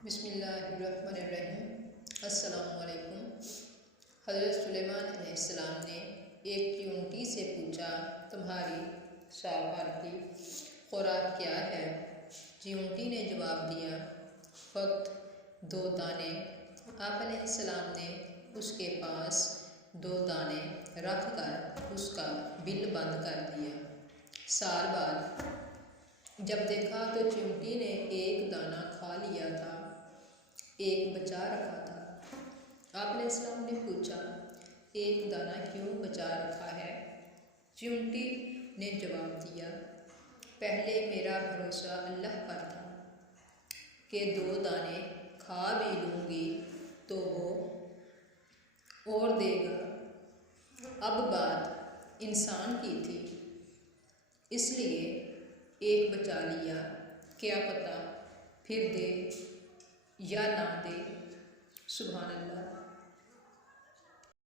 बिस्मिल्लाहिर्रहमानिर्रहीम। अस्सलामुअलैकुम। हज़रत सुलेमान अलैहिस्सलाम ने एक चींटी से पूछा, तुम्हारी साल भर की खुराक क्या है? चींटी ने जवाब दिया, फ़कत 2 दाने। आप अलैहिस्सलाम ने उसके पास 2 दाने रख कर उसका बिल बंद कर दिया। साल बाद जब देखा तो चींटी ने एक दाना खा लिया था, एक बचा रखा था। आप अलैहिस्सलाम ने पूछा, एक दाना क्यों बचा रखा है? चींटी ने जवाब दिया, पहले मेरा भरोसा अल्लाह पर था कि 2 दाने खा भी लूँगी तो वो और देगा। अब बात इंसान की थी, इसलिए एक बचा लिया, क्या पता फिर दे या ना दे। सुभान अल्लाह।